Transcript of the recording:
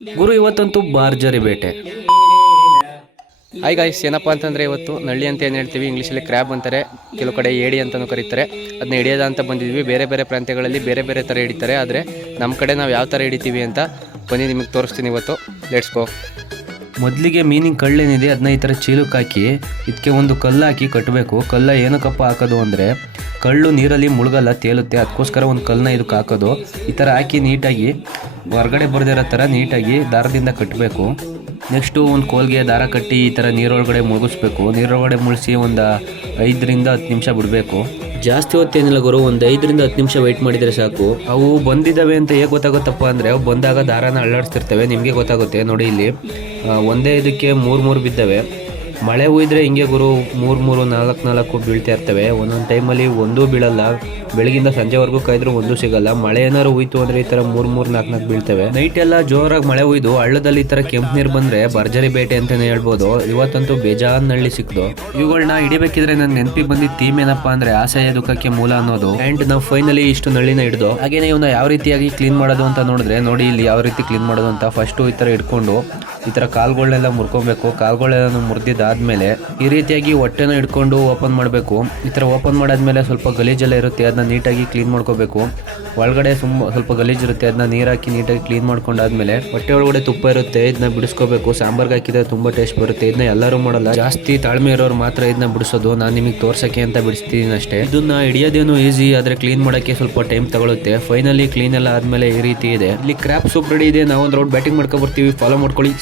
ಗುರು ಇವತ್ತಂತೂ ಬಾರ್ಜರಿ ಬೇಟೆ. Hi guys ಏನಪ್ಪ ಅಂತಂದರೆ ಇವತ್ತು ನಳ್ಳಿ ಅಂತ ಏನು ಹೇಳ್ತೀವಿ? ಇಂಗ್ಲೀಷಲ್ಲಿ ಕ್ರ್ಯಾಬ್ ಅಂತಾರೆ. ಕೆಲವು ಕಡೆ ಏಡಿ ಅಂತಲೂ ಕರೀತಾರೆ. ಅದನ್ನ ಹಿಡಿಯೋದ ಅಂತ ಬಂದಿದ್ವಿ. ಬೇರೆ ಬೇರೆ ಪ್ರಾಂತ್ಯಗಳಲ್ಲಿ ಬೇರೆ ಬೇರೆ ಥರ ಹಿಡಿತಾರೆ ಆದರೆ ನಮ್ಮ ಕಡೆ ನಾವು ಯಾವ ಥರ ಹಿಡಿತೀವಿ ಅಂತ ಬನ್ನಿ ನಿಮಗೆ ತೋರಿಸ್ತೀನಿ ಇವತ್ತು. ಲೆಟ್ಸ್ ಗೋ ಮೊದಲಿಗೆ ಮೀನಿಂಗ್ ಕಳ್ಳೇನಿದೆ ಅದನ್ನ ಈ ಥರ ಚೀಲಕ್ಕೆ ಹಾಕಿ ಇದಕ್ಕೆ ಒಂದು ಕಲ್ಲು ಹಾಕಿ ಕಟ್ಟಬೇಕು ಕಲ್ಲ ಏನಕ್ಕಪ್ಪ ಹಾಕೋದು ಅಂದರೆ ಕಳ್ಳು ನೀರಲ್ಲಿ ಮುಳುಗಲ್ಲ ತೇಲುತ್ತೆ. ಅದಕ್ಕೋಸ್ಕರ ಒಂದು ಕಲ್ಲನ್ನ ಇದಕ್ಕೆ ಹಾಕೋದು. ಈ ಥರ ಹಾಕಿ ನೀಟಾಗಿ ಹೊರಗಡೆ ಬರೆದಿರೋ ಥರ ನೀಟಾಗಿ ದಾರದಿಂದ ಕಟ್ಟಬೇಕು ನೆಕ್ಸ್ಟು ಒಂದು ಕೋಲ್ಗೆ ದಾರ ಕಟ್ಟಿ ಈ ಥರ ನೀರೊಳಗಡೆ ಮುಳುಗಿಸ್ಬೇಕು. ನೀರೊಳಗಡೆ ಮುಳ್ಸಿ ಒಂದು ಐದರಿಂದ ಹತ್ತು ನಿಮಿಷ ಬಿಡಬೇಕು. ಜಾಸ್ತಿ ಹೊತ್ತೇನಿಲ್ಲ ಗುರು ಒಂದು ಐದರಿಂದ ಹತ್ತು ನಿಮಿಷ ವೆಯ್ಟ್ ಮಾಡಿದರೆ ಸಾಕು. ಅವು ಬಂದಿದ್ದಾವೆ ಅಂತ ಹೇಗೆ ಗೊತ್ತಾಗುತ್ತಪ್ಪ ಅಂದರೆ ಅವು ಬಂದಾಗ ದಾರಾನ ಅಳ್ಳಾಡಿಸ್ತಿರ್ತವೆ ನಿಮಗೆ ಗೊತ್ತಾಗುತ್ತೆ. ನೋಡಿ ಇಲ್ಲಿ ಒಂದೇ ಇದಕ್ಕೆ ಮೂರು ಮೂರು ಬಿದ್ದವೆ. ಮಳೆ ಹುಯ್ದ್ರೆ ಹಿಂಗೆ ಗುರು, ಮೂರು ಮೂರು, ನಾಲ್ಕು ನಾಲ್ಕು ಬೀಳ್ತಾ ಇರ್ತವೆ. ಒಂದೊಂದು ಟೈಮಲ್ಲಿ ಒಂದೂ ಬೀಳಲ್ಲ. ಬೆಳಗಿಂದ ಸಂಜೆವರೆಗೂ ಕೈದ್ರೂ ಒಂದೂ ಸಿಗಲ್ಲ. ಮಳೆ ಏನಾದ್ರು ಹುಯ್ತು ಅಂದರೆ ಈ ಥರ ಮೂರು ಮೂರು, ನಾಲ್ಕು ನಾಲ್ಕು ಬೀಳ್ತವೆ. ನೈಟ್ ಎಲ್ಲ ಜೋರಾಗಿ ಮಳೆ ಹುಯ್ದು ಹಳ್ಳದಲ್ಲಿ ಈ ಥರ ಕೆಂಪು ನೀರು ಬಂದರೆ ಭರ್ಜರಿ ಬೇಟೆ ಅಂತಲೇ ಹೇಳ್ಬೋದು. ಇವತ್ತಂತೂ ಬೇಜಾನ್ ನಳ್ಳಿ ಸಿಕ್ತು ಇವುಗಳನ್ನ ಹಿಡಿಬೇಕಿದ್ರೆ ನನ್ನ ನೆನಪಿಗೆ ಬಂದಿದ್ದ ಥೀಮ್ ಏನಪ್ಪ ಅಂದರೆ ಆಸೆಯ ದುಃಖಕ್ಕೆ ಮೂಲ ಅನ್ನೋದು. ಆ್ಯಂಡ್ ನಾವು ಫೈನಲಿ ಇಷ್ಟು ನಳ್ಳಿನ ಹಿಡಿದು, ಹಾಗೇನೆ ಇವನ್ನ ಯಾವ ರೀತಿಯಾಗಿ ಕ್ಲೀನ್ ಮಾಡೋದು ಅಂತ ನೋಡಿದ್ರೆ ನೋಡಿ ಇಲ್ಲಿ ಯಾವ ರೀತಿ ಕ್ಲೀನ್ ಮಾಡೋದು ಅಂತ ಫಸ್ಟು ಈ ಥರ ಇಟ್ಕೊಂಡು ಈ ಥರ ಕಾಲುಗಳನ್ನೆಲ್ಲ ಮುರ್ಕೊಬೇಕು. ಕಾಲುಗಳೆಲ್ಲ ಮುರಿದಿದ್ದಾದ್ಮೇಲೆ ಈ ರೀತಿಯಾಗಿ ಹೊಟ್ಟೆನ ಹಿಡ್ಕೊಂಡು ಓಪನ್ ಮಾಡಬೇಕು. ಈ ಥರ ಓಪನ್ ಮಾಡಾದ್ಮೇಲೆ ಸ್ವಲ್ಪ ಗಲೀಜೆಲ್ಲ ಇರುತ್ತೆ. ಅದನ್ನ ನೀಟಾಗಿ ಕ್ಲೀನ್ ಮಾಡ್ಕೋಬೇಕು. ಒಳಗಡೆ ತುಂಬ ಸ್ವಲ್ಪ ಗಲೀಜ್ ಇರುತ್ತೆ. ಅದನ್ನ ನೀರು ಹಾಕಿ ನೀಟಾಗಿ ಕ್ಲೀನ್ ಮಾಡ್ಕೊಂಡಾದ್ಮೇಲೆ ಹೊಟ್ಟೆ ಒಳಗಡೆ ತುಪ್ಪ ಇರುತ್ತೆ. ಇದನ್ನ ಬಿಡಿಸ್ಕೋಬೇಕು. ಸಾಂಬಾರ್ಗೆ ಹಾಕಿದ್ರೆ ತುಂಬ ಟೇಸ್ಟ್ ಬರುತ್ತೆ. ಇದನ್ನ ಎಲ್ಲರೂ ಮಾಡಲ್ಲ. ಜಾಸ್ತಿ ತಾಳ್ಮೆ ಇರೋರು ಮಾತ್ರ ಇದನ್ನ ಬಿಡಿಸೋದು. ನಾನು ನಿಮಗೆ ತೋರ್ಸೋಕ್ಕೆ ಅಂತ ಬಿಡಿಸ್ತೀನಿ ಅಷ್ಟೇ. ಇದನ್ನ ಹಿಡಿಯೋದೇನು ಈಸಿ, ಆದರೆ ಕ್ಲೀನ್ ಮಾಡೋಕ್ಕೆ ಸ್ವಲ್ಪ ಟೈಮ್ ತಗೊಳುತ್ತೆ. ಫೈನಲಿ ಕ್ಲೀನ್ ಎಲ್ಲ ಆದಮೇಲೆ ಈ ರೀತಿ ಇದೆ. ಇಲ್ಲಿ ಕ್ರಾಪ್ ಸೂಪ್ ರೆಡಿ ಇದೆ. ನಾವು ಒಂದು ರೌಂಡ್ ಬ್ಯಾಟಿಂಗ್ ಮಾಡ್ಕೊ ಬರ್ತೀವಿ. ಫಾಲೋ ಮಾಡ್ಕೊಳ್ಳಿ.